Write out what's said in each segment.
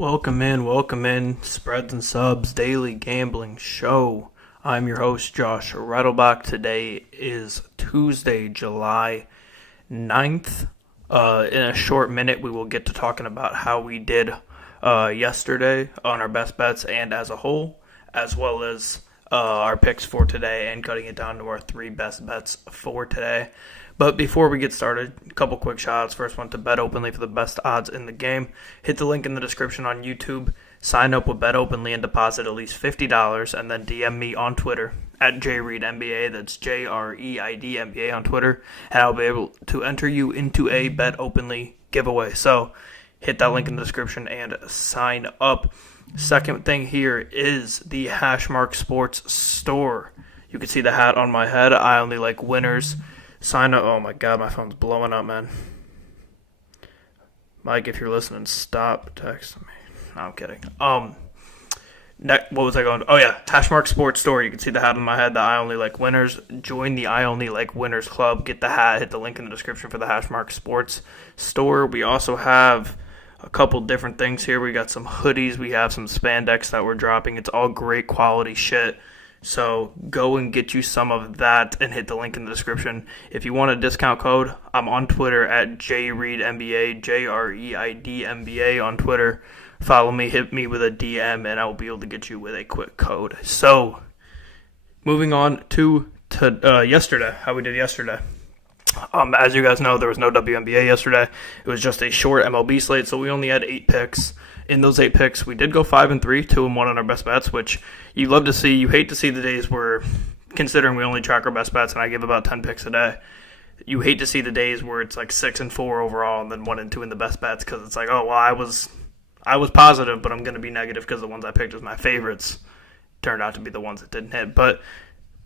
Welcome in, Spreads and Subs Daily Gambling Show. I'm your host, Josh Rettelbach. Today is Tuesday, July 9th. In a short minute, we will get to talking about how we did yesterday on our best bets and as a whole, as well as our picks for today and cutting it down to our three best bets for today. But before we get started, a couple quick shout-outs. First one to Bet Openly for the best odds in the game. Hit the link in the description on YouTube. Sign up with Bet Openly and deposit at least $50, and then DM me on Twitter at JReedNBA. That's JREIDNBA on Twitter, and I'll be able to enter you into a Bet Openly giveaway. So hit that link in the description and sign up. Second thing here is the Hashmark Sports Store. You can see the hat on my head. I only like winners. Sign up. Oh my god, my phone's blowing up, man. Mike, if you're listening, stop texting me. No, I'm kidding. What was I going to? Oh yeah, Hashmark Sports Store. You can see the hat on my head. The I Only Like Winners. Join the I Only Like Winners Club. Get the hat. Hit the link in the description for the Hashmark Sports Store. We also have a couple different things here. We got some hoodies. We have some spandex that we're dropping. It's all great quality shit. So go and get you some of that and hit the link in the description. If you want a discount code, I'm on Twitter at JReedNBA, JREIDNBA on Twitter. Follow me, hit me with a DM, and I will be able to get you with a quick code. So, moving on to yesterday, how we did yesterday. As you guys know, there was no WNBA yesterday. It was just a short MLB slate, so we only had 8 picks. In those 8 picks, we did go 5-3, 2-1 on our best bets, which you love to see. You hate to see the days where, considering we only track our best bets and I give about 10 picks a day, you hate to see the days where it's like 6-4 overall and then 1-2 in the best bets, because it's like, oh, well, I was positive, but I'm going to be negative because the ones I picked as my favorites turned out to be the ones that didn't hit. But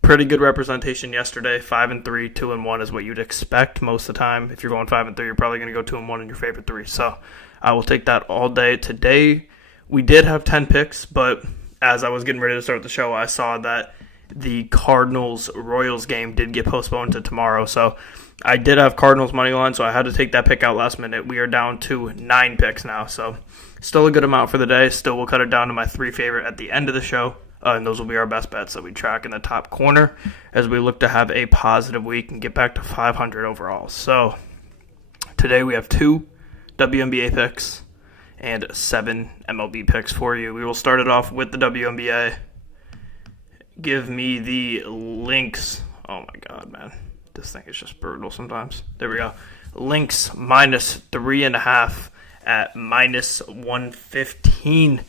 pretty good representation yesterday. 5-3, 2-1 is what you'd expect most of the time. If you're going 5-3, you're probably going to go 2-1 in your favorite 3. So I will take that all day. Today, we did have 10 picks, but as I was getting ready to start the show, I saw that the Cardinals-Royals game did get postponed to tomorrow. So I did have Cardinals money line, so I had to take that pick out last minute. We are down to 9 picks now, so still a good amount for the day. Still, we'll cut it down to my 3 favorite at the end of the show. And those will be our best bets that we track in the top corner as we look to have a positive week and get back to 500 overall. So today we have 2 WNBA picks and 7 MLB picks for you. We will start it off with the WNBA. Give me the Lynx. Oh my god, man. This thing is just brutal sometimes. There we go. Lynx minus 3.5 at minus 115.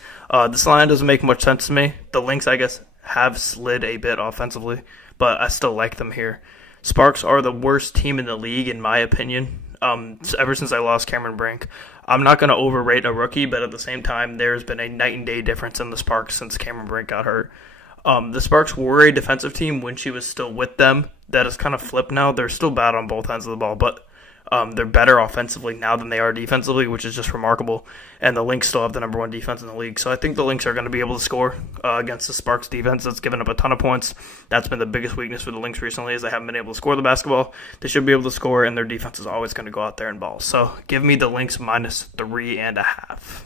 This line doesn't make much sense to me. The Lynx, I guess, have slid a bit offensively, but I still like them here. Sparks are the worst team in the league, in my opinion. Ever since I lost Cameron Brink. I'm not going to overrate a rookie, but at the same time, there's been a night and day difference in the Sparks since Cameron Brink got hurt. The Sparks were a defensive team when she was still with them. That has kind of flipped now. They're still bad on both ends of the ball, but they're better offensively now than they are defensively, which is just remarkable. And the Lynx still have the number 1 defense in the league. So I think the Lynx are going to be able to score against the Sparks defense that's given up a ton of points. That's been the biggest weakness for the Lynx recently, is they haven't been able to score the basketball. They should be able to score, and their defense is always going to go out there and ball. So give me the Lynx minus 3.5.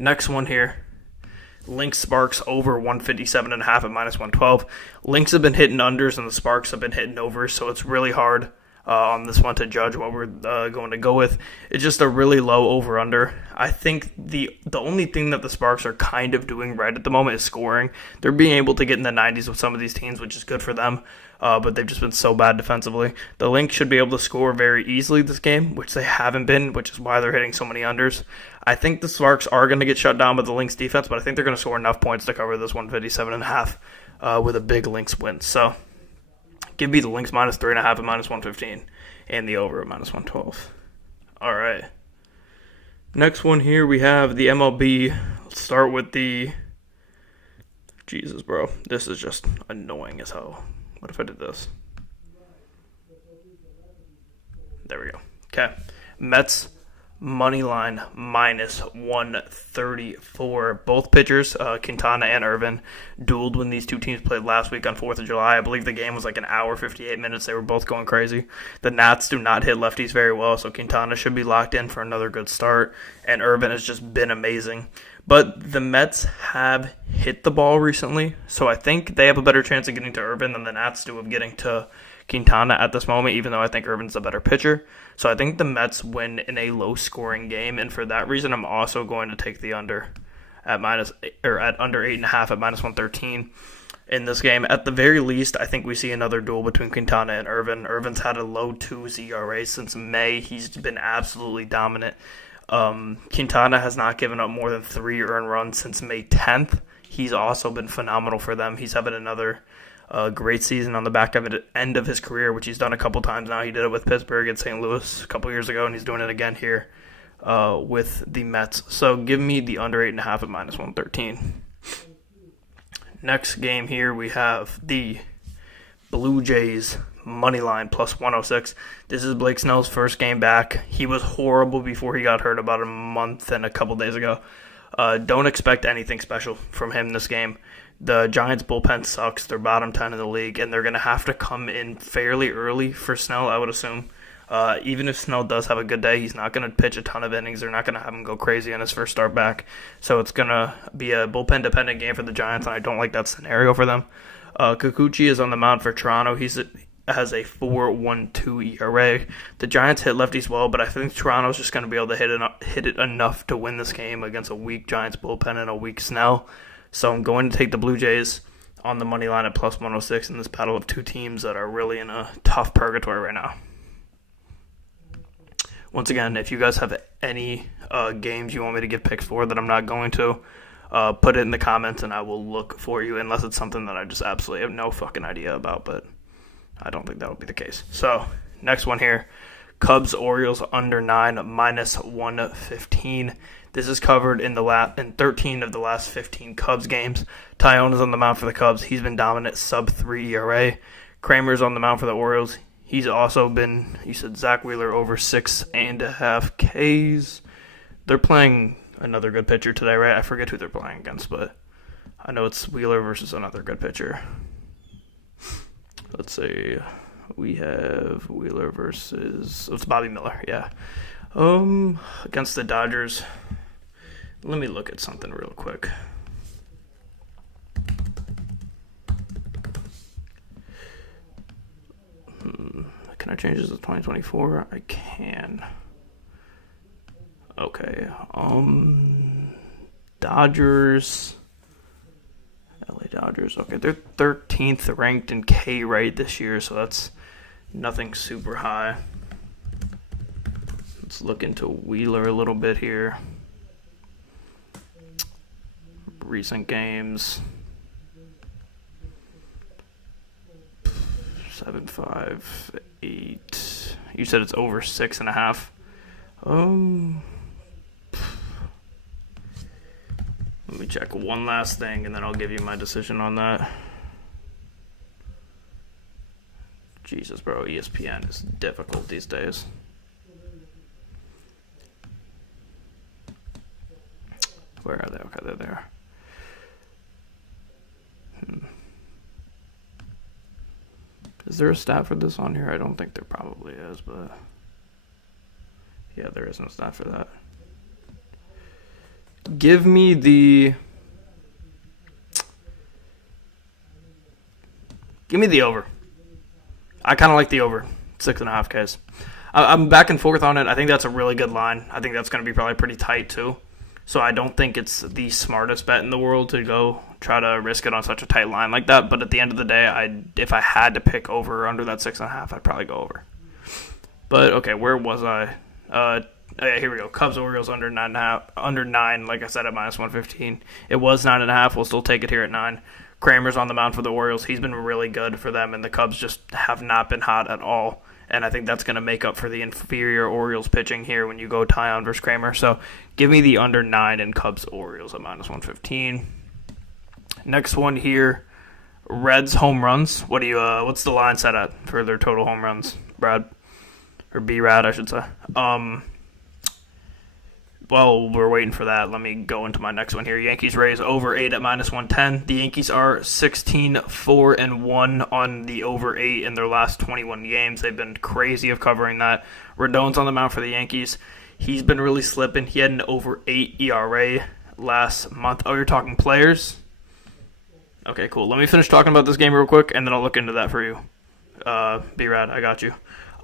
Next one here. Lynx Sparks over 157.5 at minus 112. Lynx have been hitting unders, and the Sparks have been hitting overs, so it's really hard on this one to judge what we're going to go with. It's just a really low over-under. I think the only thing that the Sparks are kind of doing right at the moment is scoring. They're being able to get in the 90s with some of these teams, which is good for them, but they've just been so bad defensively. The Lynx should be able to score very easily this game, which they haven't been, which is why they're hitting so many unders. I think the Sparks are going to get shut down by the Lynx defense, but I think they're going to score enough points to cover this 157.5 with a big Lynx win. So give me the Lynx minus 3.5 at minus 115 and the over at minus 112. All right. Next one here, we have the MLB. Let's start with the... Jesus, bro. This is just annoying as hell. What if I did this? There we go. Okay. Mets money line minus 134. Both pitchers, Quintana and Irvin, dueled when these two teams played last week on 4th of July. I believe the game was like an hour, 58 minutes. They were both going crazy. The Nats do not hit lefties very well, so Quintana should be locked in for another good start, and Irvin has just been amazing. But the Mets have hit the ball recently, so I think they have a better chance of getting to Irvin than the Nats do of getting to Quintana at this moment, even though I think Irvin's the better pitcher. So I think the Mets win in a low-scoring game, and for that reason, I'm also going to take the under at under 8.5 at minus 113 in this game. At the very least, I think we see another duel between Quintana and Irvin. Irvin's had a low 2s ERA since May. He's been absolutely dominant. Quintana has not given up more than 3 earned runs since May 10th. He's also been phenomenal for them. He's having another great season on the back of it, end of his career, which he's done a couple times now. He did it with Pittsburgh and St. Louis a couple years ago, and he's doing it again here with the Mets. So give me the under 8.5 at minus 113. Next game here, we have the Blue Jays money line plus 106. This is Blake Snell's first game back. He was horrible before he got hurt about a month and a couple days ago. Don't expect anything special from him this game. The Giants' bullpen sucks. They're bottom 10 in the league, and they're going to have to come in fairly early for Snell, I would assume. Even if Snell does have a good day, he's not going to pitch a ton of innings. They're not going to have him go crazy on his first start back. So it's going to be a bullpen-dependent game for the Giants, and I don't like that scenario for them. Kikuchi is on the mound for Toronto. He has a 4.12 ERA. The Giants hit lefties well, but I think Toronto's just going to be able to hit it enough to win this game against a weak Giants bullpen and a weak Snell. So I'm going to take the Blue Jays on the money line at plus 106 in this battle of two teams that are really in a tough purgatory right now. Once again, if you guys have any games you want me to give picks for that I'm not going to, put it in the comments and I will look for you, unless it's something that I just absolutely have no fucking idea about, but I don't think that will be the case. So, next one here, Cubs-Orioles under 9 minus 115. This is covered in 13 of the last 15 Cubs games. Tyone is on the mound for the Cubs. He's been dominant, sub-3 ERA. Kramer's on the mound for the Orioles. He's also been, you said Zach Wheeler over 6.5 Ks. They're playing another good pitcher today, right? I forget who they're playing against, but I know it's Wheeler versus another good pitcher. Let's see. We have Wheeler versus, it's Bobby Miller, yeah. Against the Dodgers. Let me look at something real quick. Can I change this to 2024? I can. Okay. Dodgers. LA Dodgers. Okay, they're 13th ranked in K rate this year, so that's nothing super high. Let's look into Wheeler a little bit here. Recent games. 7.5, 8. You said it's over 6.5. Let me check one last thing, and then I'll give you my decision on that. Jesus, bro, ESPN is difficult these days. Where are they? Okay, they're there. Is there a stat for this on here? I don't think there probably is, but yeah, there is no stat for that. Give me the over. I kind of like the over 6.5 Ks. I'm back and forth on it. I think that's a really good line. I think that's going to be probably pretty tight too. So I don't think it's the smartest bet in the world to go try to risk it on such a tight line like that. But at the end of the day, if I had to pick over or under that 6.5, I'd probably go over. But okay, where was I? Here we go. Cubs-Orioles under 9.5. Under 9, like I said, at minus 115. It was 9.5. We'll still take it here at 9. Kramer's on the mound for the Orioles. He's been really good for them, and the Cubs just have not been hot at all. And I think that's going to make up for the inferior Orioles pitching here when you go Tyone versus Kramer. So give me the under 9 in Cubs-Orioles at minus 115. Next one here, Reds home runs. What's the line set at for their total home runs, Brad? Or B-Rad, I should say. While we're waiting for that, let me go into my next one here. Yankees-Rays over 8 at -110. The Yankees are 16-4-1 on the over 8 in their last 21 games. They've been crazy of covering that. Rodon's on the mound for the Yankees. He's been really slipping. He had an over 8 ERA last month. Oh, you're talking players? Okay, cool. Let me finish talking about this game real quick, and then I'll look into that for you. B-Rad, I got you.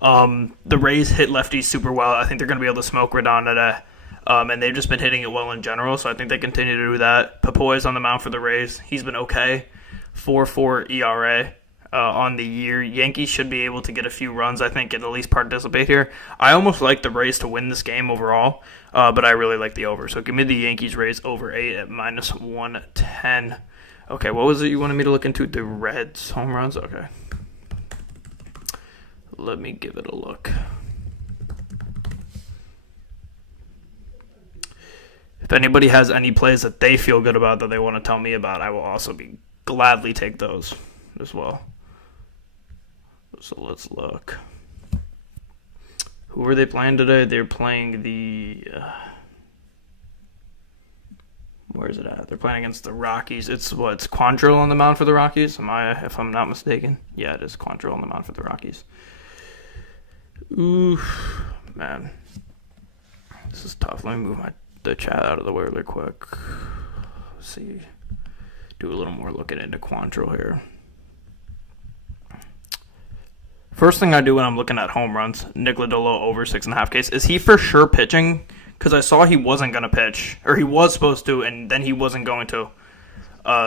The Rays hit lefties super well. I think they're going to be able to smoke Rodon today. And they've just been hitting it well in general, so I think they continue to do that. Papoy's on the mound for the Rays. He's been okay. 4.4 ERA on the year. Yankees should be able to get a few runs, I think, and at least participate here. I almost like the Rays to win this game overall, but I really like the over. So give me the Yankees-Rays over 8 at -110. Okay, what was it you wanted me to look into? The Reds home runs? Okay. Let me give it a look. If anybody has any plays that they feel good about that they want to tell me about, I will also gladly take those as well. So let's look. Who are they playing today? They're playing the... where is it at? They're playing against the Rockies. It's Quantrill on the mound for the Rockies? If I'm not mistaken? Yeah, it is Quantrill on the mound for the Rockies. Oof, man. This is tough. Let me move the chat out of the way really quick. Let's see. Do a little more looking into Quantrill here. First thing I do when I'm looking at home runs, Nick Lodolo over 6.5 Ks. Is he for sure pitching? Because I saw he wasn't going to pitch. Or he was supposed to, and then he wasn't going to.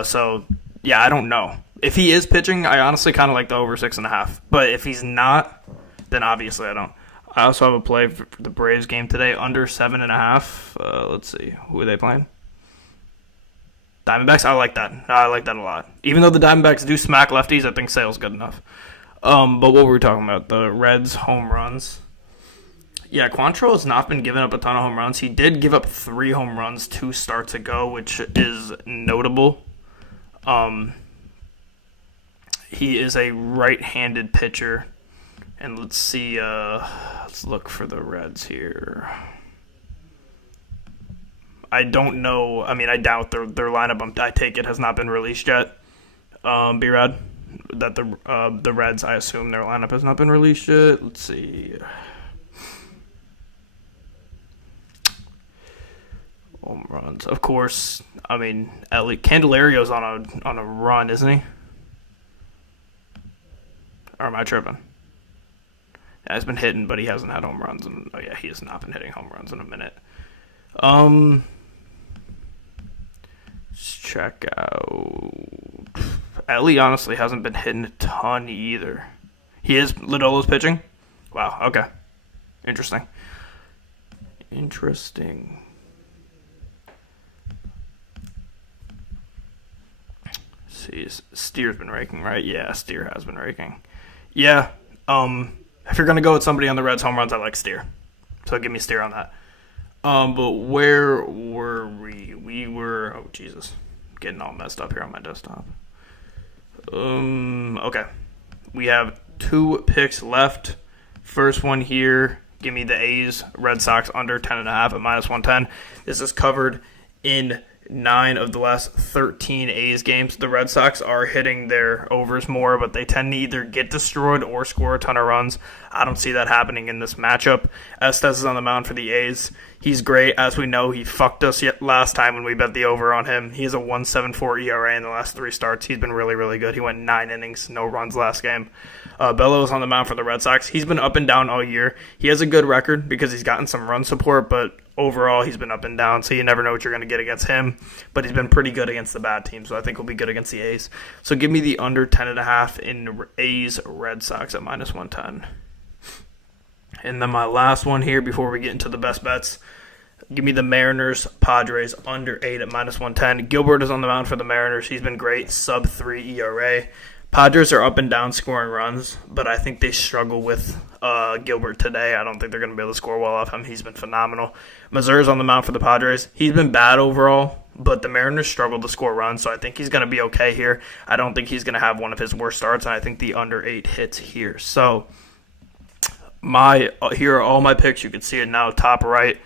So, yeah, I don't know. If he is pitching, I honestly kind of like the over 6.5. But if he's not, then obviously I don't. I also have a play for the Braves game today, under 7.5. Let's see. Who are they playing? Diamondbacks? I like that. I like that a lot. Even though the Diamondbacks do smack lefties, I think Sale's good enough. But what were we talking about? The Reds home runs. Yeah, Quantrill has not been giving up a ton of home runs. He did give up 3 home runs 2 starts ago, which is notable. He is a right-handed pitcher. And let's see, let's look for the Reds here. I don't know. I mean, I doubt their lineup, I take it, has not been released yet. B-Rad, that the Reds, I assume their lineup has not been released yet. Let's see. Home runs, of course. I mean, Candelario's on a run, isn't he? Or am I tripping? Yeah, he's been hitting, but he hasn't had home runs. He has not been hitting home runs in a minute. Let's check out. Ellie honestly hasn't been hitting a ton either. Lodolo's pitching? Wow, okay. Interesting. See, Steer's been raking, right? Yeah, Steer has been raking. Yeah, if you're going to go with somebody on the Reds home runs, I like Steer. So give me Steer on that. But where were we? We were, oh Jesus, getting all messed up here on my desktop. Okay. We have 2 picks left. First one here, give me the A's, Red Sox under 10.5 at -110. This is covered in 9 of the last 13 A's games. The Red Sox are hitting their overs more, but they tend to either get destroyed or score a ton of runs. I don't see that happening in this matchup. Estes is on the mound for the A's. He's great. As we know, he fucked us last time when we bet the over on him. He has a 1.74 ERA in the last 3 starts. He's been really, really good. He went 9 innings, no runs last game. Bellows on the mound for the Red Sox. He's been up and down all year. He has a good record because he's gotten some run support, but overall he's been up and down, so you never know what you're going to get against him. But he's been pretty good against the bad team, so I think he'll be good against the A's. So give me the under 10.5 in A's Red Sox at -110. And then my last one here before we get into the best bets, give me the Mariners Padres under 8 at -110. Gilbert is on the mound for the Mariners. He's been great, sub-3 ERA. Padres are up and down scoring runs, but I think they struggle with Gilbert today. I don't think they're going to be able to score well off him. He's been phenomenal. Mazur's on the mound for the Padres. He's been bad overall, but the Mariners struggled to score runs, so I think he's going to be okay here. I don't think he's going to have one of his worst starts, and I think the under 8 hits here. So here are all my picks. You can see it now, top right.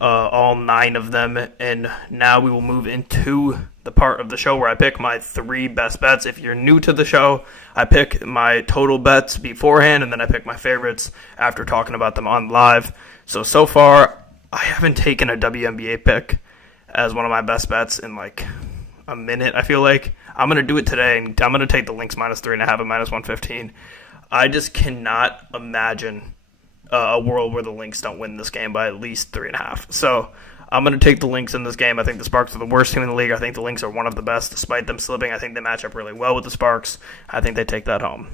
all 9 of them. And now we will move into the part of the show where I pick my 3 best bets. If you're new to the show, I pick my total bets beforehand, and then I pick my favorites after talking about them on live. So far, I haven't taken a WNBA pick as one of my best bets in like a minute, I feel like. I'm going to do it today, and I'm going to take the Lynx minus 3.5 at minus 115. I just cannot imagine a world where the Lynx don't win this game by at least 3.5. So I'm going to take the Lynx in this game. I think the Sparks are the worst team in the league. I think the Lynx are one of the best, despite them slipping. I think they match up really well with the Sparks. I think they take that home.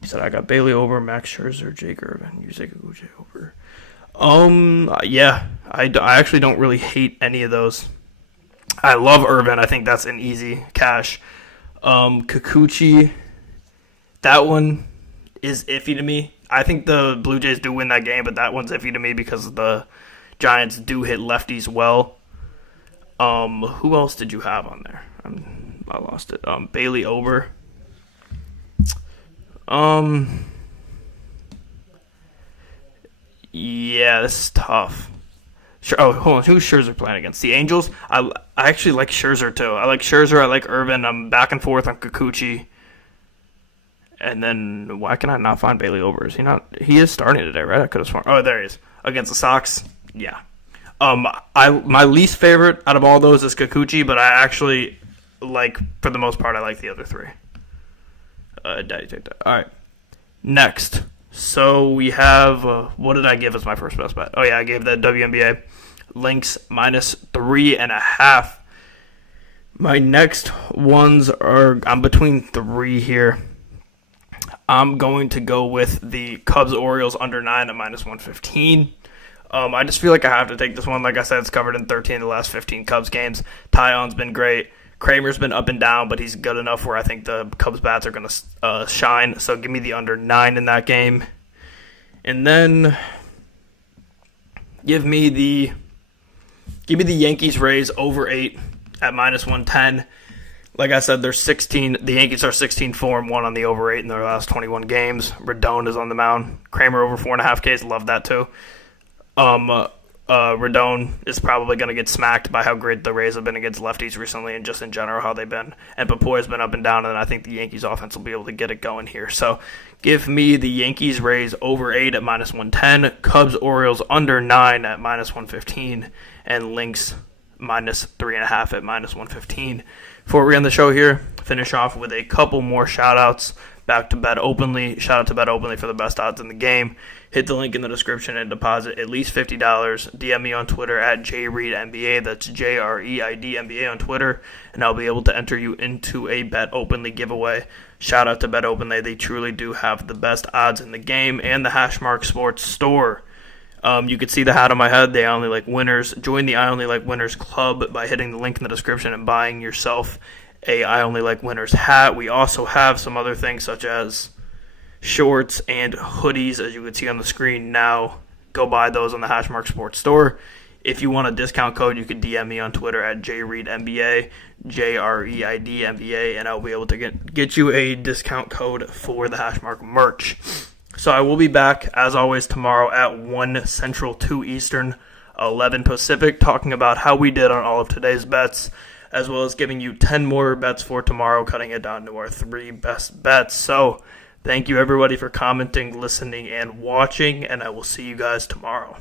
He said I got Bailey over, Max Scherzer, Jake Irvin, Yusei Kikuchi over. Yeah, I actually don't really hate any of those. I love Irvin. I think that's an easy cash. Kikuchi, that one is iffy to me. I think the Blue Jays do win that game, but that one's iffy to me because the Giants do hit lefties well. Who else did you have on there? I lost it. Bailey over. Yeah, this is tough. Hold on. Who's Scherzer playing against? The Angels? I actually like Scherzer, too. I like Scherzer. I like Irvin. I'm back and forth on Kikuchi. And then, why can I not find Bailey over? Is he not? He is starting today, right? I could have sworn. Oh, there he is. Against the Sox? Yeah. My least favorite out of all those is Kikuchi, but I actually like, for the most part, I like the other 3. Daddy take that. All right. Next. So we have, what did I give as my first best bet? Oh, yeah, I gave that WNBA Lynx minus 3.5. My next ones are, I'm between 3 here. I'm going to go with the Cubs-Orioles under 9 at minus 115. I just feel like I have to take this one. Like I said, it's covered in 13 of the last 15 Cubs games. Tyon's been great. Kramer's been up and down, but he's good enough where I think the Cubs bats are going to shine. So give me the under 9 in that game. And then give me the Yankees-Rays over 8 at minus 110. Like I said, the Yankees are 16-4-1 on the over 8 in their last 21 games. Rodon is on the mound. Kramer over 4.5 Ks. Love that too. Rodon is probably going to get smacked by how great the Rays have been against lefties recently and just in general how they've been. And Papoya's been up and down, and I think the Yankees offense will be able to get it going here. So give me the Yankees-Rays over 8 at minus 110, Cubs-Orioles under 9 at minus 115, and Lynx minus 3.5 at minus 115. Before we end the show here, finish off with a couple more shout-outs. Back to Bet Openly. Shout out to Bet Openly for the best odds in the game. Hit the link in the description and deposit at least $50. DM me on Twitter at JReidNBA. That's JREIDNBA on Twitter. And I'll be able to enter you into a Bet Openly giveaway. Shout out to Bet Openly. They truly do have the best odds in the game and the Hashmark Sports Store. You can see the hat on my head. They only like winners. Join the I Only Like Winners Club by hitting the link in the description and buying yourself a I Only Like Winners hat. We also have some other things such as shorts and hoodies, as you can see on the screen now. Go buy those on the Hashmark Sports Store. If you want a discount code, you can DM me on Twitter at JReidNBA, JREIDNBA, and I'll be able to get you a discount code for the Hashmark merch. So I will be back, as always, tomorrow at 1 Central, 2 Eastern, 11 Pacific, talking about how we did on all of today's bets, as well as giving you 10 more bets for tomorrow, cutting it down to our 3 best bets. So thank you, everybody, for commenting, listening, and watching, and I will see you guys tomorrow.